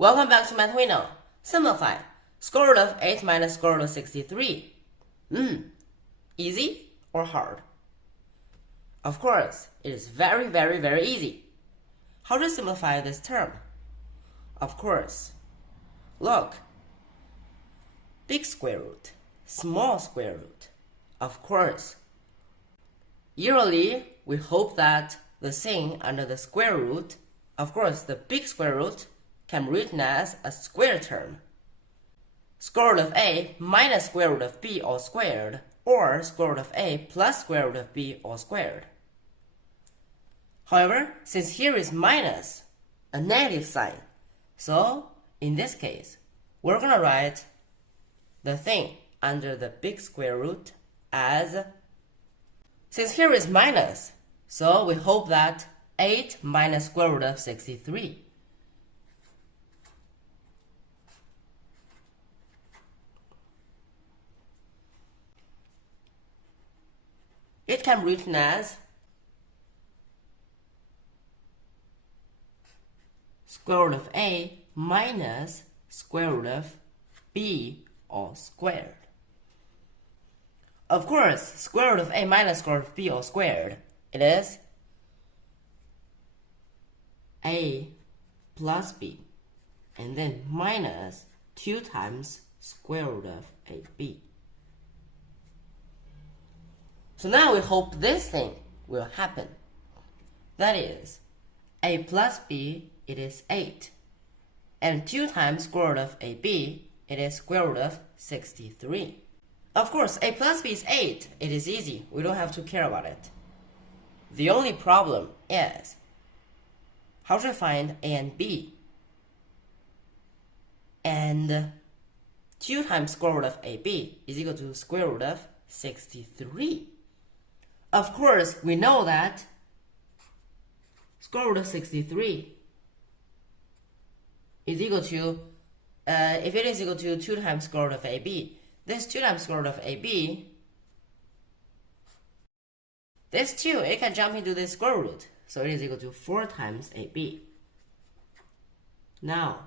Welcome back to Math. Simplify. Square root of 8 minus square root of 63. Easy or hard? Of course, it is very, very, very easy. How to simplify this term? Of course. Look. Big square root, small square root. Of course. Usually, we hope that the thing under the square root, of course, the big square root, can be written as a square term. Square root of a minus square root of b all squared, or square root of a plus square root of b all squared. However, since here is minus, a negative sign, so in this case, we're going to write the thing under the big square root as, since here is minus, so we hope that 8 minus square root of 63. It can be written as square root of a minus square root of b all squared. Of course, square root of a minus square root of b all squared, it is a plus b, and then minus 2 times square root of ab. So now we hope this thing will happen. That is, a plus b, it is 8. And 2 times square root of ab, it is square root of 63. Of course, a plus b is 8. It is easy. We don't have to care about it. The only problem is how to find a and b. And 2 times square root of ab is equal to square root of 63. Of course, we know that square root of 63 is equal to, if it is equal to 2 times square root of ab, this 2 times square root of ab, this 2, it can jump into this square root, so it is equal to 4 times ab. Now,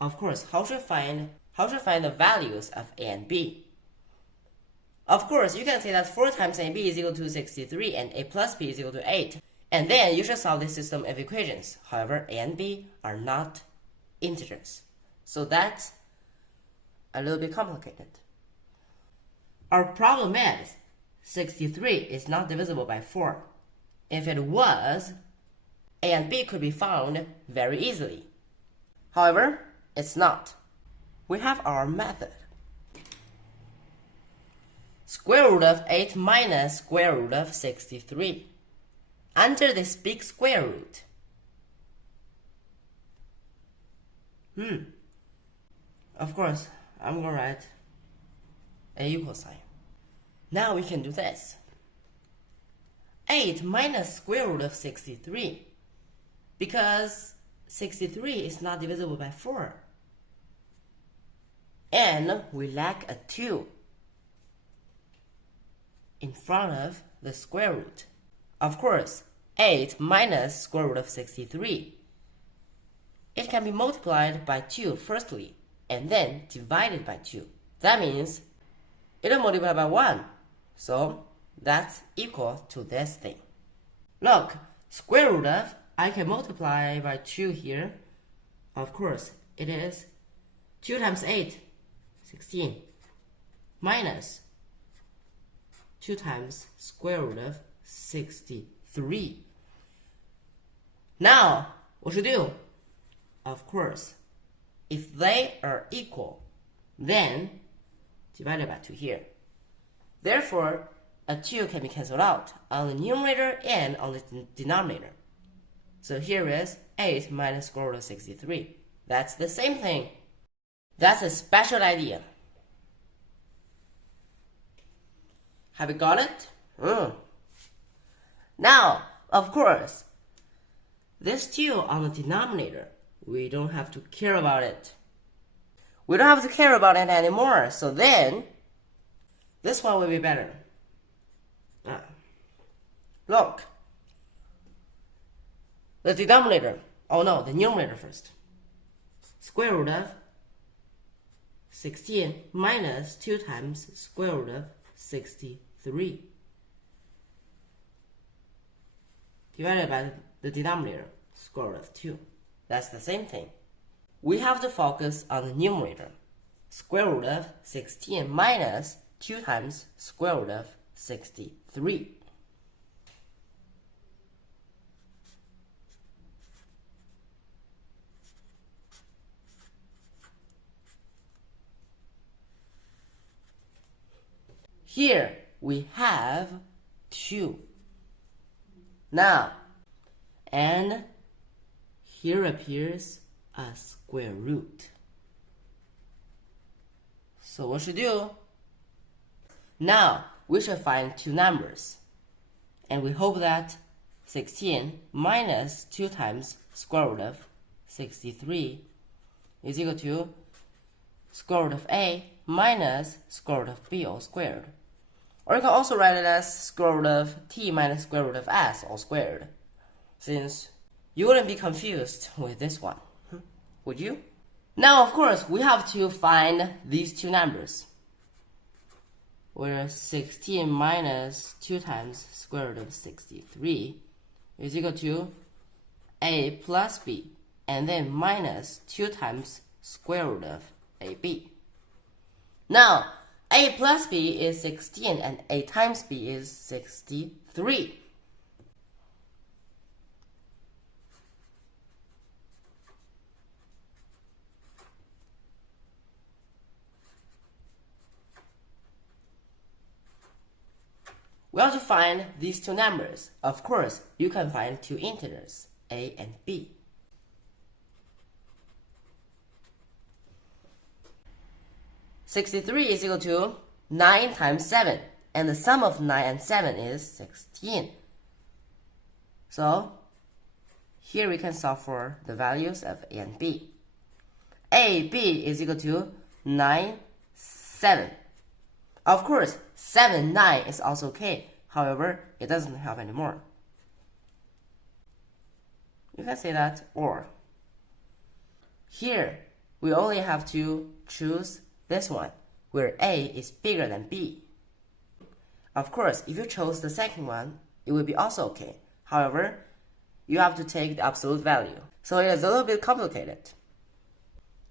of course, how to find the values of a and b? Of course, you can say that 4 times ab is equal to 63 and a plus b is equal to 8. And then you should solve this system of equations. However, a and b are not integers. So that's a little bit complicated. Our problem is 63 is not divisible by 4. If it was, a and b could be found very easily. However, it's not. We have our method. Square root of 8 minus square root of 63. Under this big square root. Of course, I'm going to write a equal sign. Now we can do this. 8 minus square root of 63. Because 63 is not divisible by 4. And we lack a 2 in front of the square root. Of course, 8 minus square root of 63. It can be multiplied by 2 firstly, and then divided by 2. That means it will multiply by 1. So that's equal to this thing. Look, square root of, I can multiply by 2 here. Of course, it is 2 times 8, 16, minus 2 times square root of 63. Now, what to do? Of course, if they are equal, then divided by 2 here. Therefore, a 2 can be cancelled out on the numerator and on the denominator. So here is 8 minus square root of 63. That's the same thing. That's a special idea. Have you got it? Now, of course, this 2 on the denominator, we don't have to care about it. We don't have to care about it anymore. So then, this one will be better. Look, the denominator, oh no, the numerator first. square root of 16 minus 2 times square root of 63 divided by the denominator, square root of 2. That's the same thing. We have to focus on the numerator. Square root of 16 minus 2 times square root of 63. Here we have 2. Now, and here appears a square root. So what should we do? Now, we should find two numbers. And we hope that 16 minus 2 times square root of 63 is equal to square root of a minus square root of b all squared. Or you can also write it as square root of t minus square root of s all squared, since you wouldn't be confused with this one, would you? Now, of course, we have to find these two numbers, where 16 minus 2 times square root of 63 is equal to a plus b, and then minus 2 times square root of ab. Now, a plus b is 16 and a times b is 63. We have to find these two numbers. Of course, you can find two integers, a and b. (63) is equal to 9 times 7, and the sum of 9 and 7 is 16. So, here we can solve for the values of a and b. ab is equal to 9, 7. Of course, 7, 9 is also okay. However, it doesn't help anymore. You can say that, or. Here, we only have to choose this one, where a is bigger than b. Of course, if you chose the second one, it will be also okay. However, you have to take the absolute value. So it is a little bit complicated.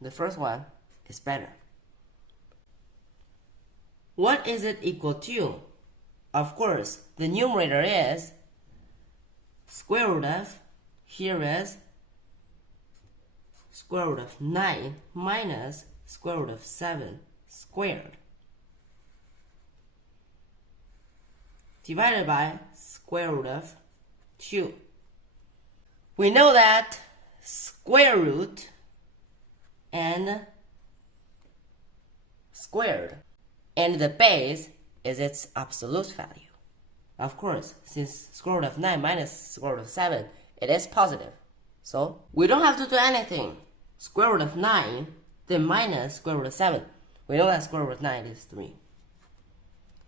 The first one is better. What is it equal to? Of course, the numerator is square root of, here is square root of 9 minus square root of 7 squared divided by square root of 2. We know that square root and squared, and the base is its absolute value. Of course, since square root of 9 minus square root of 7, it is positive. So we don't have to do anything. Square root of 9, then minus square root of 7. We know that square root of 9 is 3.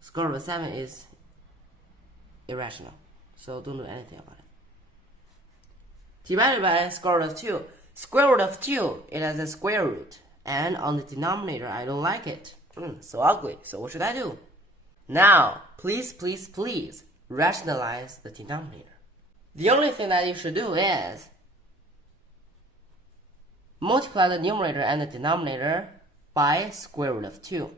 Square root of 7 is irrational, so don't do anything about it. Divided by square root of 2. Square root of 2, it has a square root, and on the denominator, I don't like it. So ugly. So what should I do? Now, please, please, please rationalize the denominator. The only thing that you should do is multiply the numerator and the denominator by square root of 2.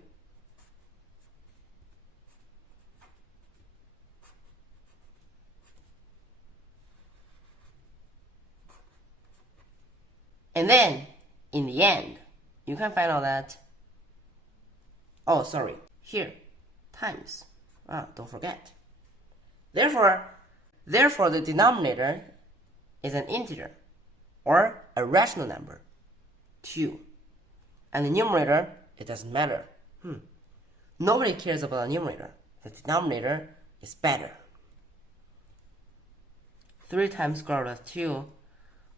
And then, in the end, you can find out that, oh, sorry, here, times. Don't forget. Therefore, the denominator is an integer, or a rational number, 2. And the numerator, it doesn't matter. Nobody cares about the numerator. The denominator is better. 3 times square root of 2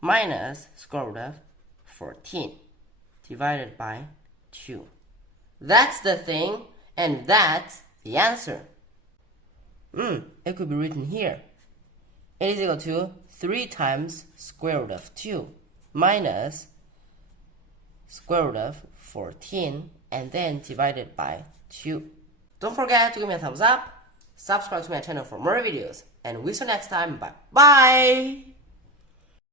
minus square root of 14 divided by 2. That's the thing, and that's the answer. It could be written here. It is equal to 3 times square root of 2 minus square root of 14 and then divided by 2. Don't forget to give me a thumbs up, subscribe to my channel for more videos, and we'll see you next time. Bye bye.